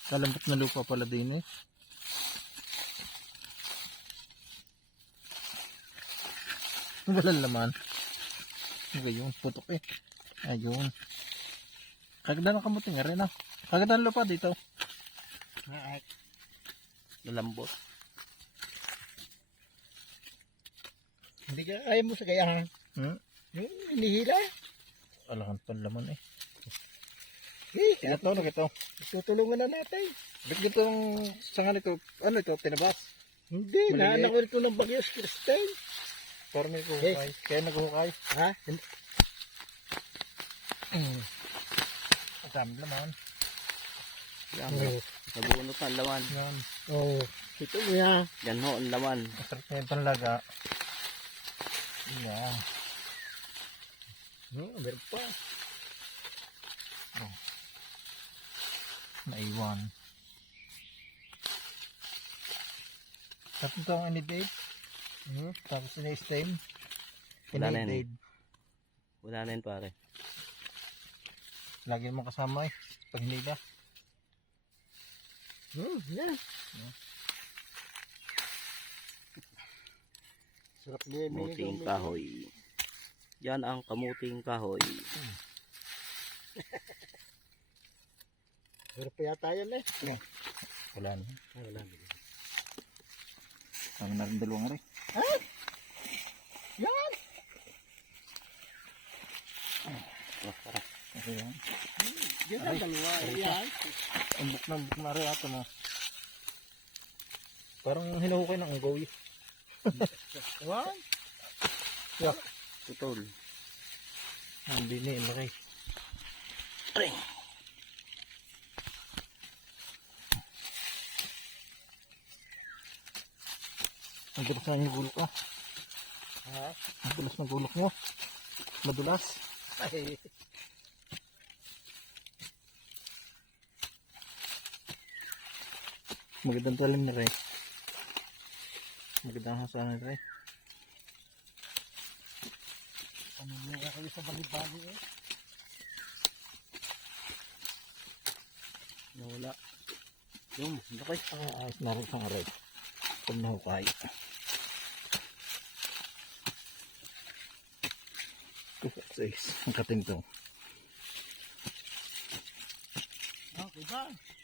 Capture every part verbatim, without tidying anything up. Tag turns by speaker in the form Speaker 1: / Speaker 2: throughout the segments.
Speaker 1: Kalambot na lupa pala din eh. Walang laman. Okay, yung putok eh. Ayun. Kaganda ng kamuting nga rin ah. Kaganda ng lupa dito.
Speaker 2: Ay, malambot. Hindi ka kaya mo sa kaya.
Speaker 1: Hmm?
Speaker 2: Yung hinihila.
Speaker 1: Alakan pa laman eh.
Speaker 2: Eh,
Speaker 1: Ito, ano ito?
Speaker 2: tutulungan na natin.
Speaker 1: Ba't ganitong sanga nito? Ano ito? Tinabas?
Speaker 2: Hindi,
Speaker 1: Maliliit.
Speaker 2: naanak ko nito ng Bagyos Cristal.
Speaker 1: Parang may kuhukay. Kaya naghuhukay.
Speaker 2: Ha?
Speaker 1: Hmm. Ang dami laman.
Speaker 3: Yan,
Speaker 2: Oo.
Speaker 3: sa bunot ang laman.
Speaker 1: Yan.
Speaker 2: Oo. Ito mo yan.
Speaker 3: Yan ho, ang laman.
Speaker 1: Ang sarap na yung panlaga. Yan.
Speaker 2: Hmm, meron pa.
Speaker 1: Naiwan. Tapos ito ang anidate. Hmm? Tapos ina-stem.
Speaker 3: Wala na yan.
Speaker 1: Anidate.
Speaker 3: Wala na yun pare.
Speaker 1: Lagi naman kasama eh. Pag hinila.
Speaker 2: Hmm, yan. Sarap niya yung
Speaker 3: Kamuting kahoy. Yan ang kamuting kahoy.
Speaker 2: Sarap pa yata yan eh.
Speaker 1: Wala na.
Speaker 2: Ah, wala na.
Speaker 1: Ang narin dalawang rin.
Speaker 2: Yan!
Speaker 3: Oh, tara.
Speaker 1: Okay yan.
Speaker 2: Yan ang dalawa. Yan.
Speaker 1: Ang buk na buk na rin ato mo. Parang hinuhukay ng anggoy.
Speaker 2: Yan.
Speaker 3: Tutol.
Speaker 1: Hindi na yun. Laki.
Speaker 3: Aray.
Speaker 1: Ang dulas na yung gulok ko.
Speaker 2: Ha?
Speaker 1: Ang dulas ng gulok mo. Madulas.
Speaker 2: Ay.
Speaker 1: Magandang talim ni Ray. Magandang hasahan ni Ray.
Speaker 2: Ano nga kayo sa bali-bali eh?
Speaker 3: Nawala. Yung, laki.
Speaker 1: Ah, ayos na rin isang aray. Pag nahukay. two six. Ang kating to.
Speaker 2: Okay ba?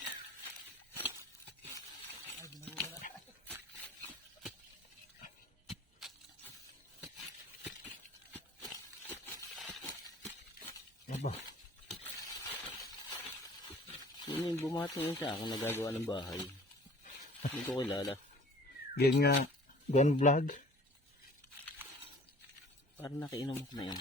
Speaker 2: Ay, ginagawa.
Speaker 1: Aba.
Speaker 3: Sino yung bumating yun sa akin nagagawa ng bahay? Hindi ko kilala.
Speaker 1: Ganyan nga. Gone vlog.
Speaker 3: Parang nakiinom ako na yun.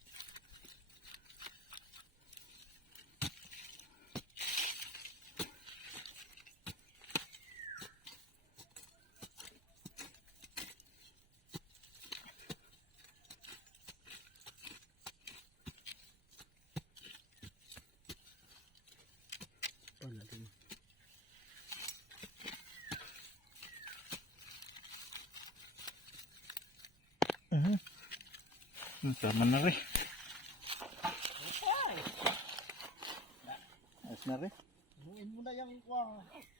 Speaker 3: Palalim.
Speaker 1: Mhm. Tama na rin. Ayos na rin.
Speaker 2: Buuin mo na yung kwa.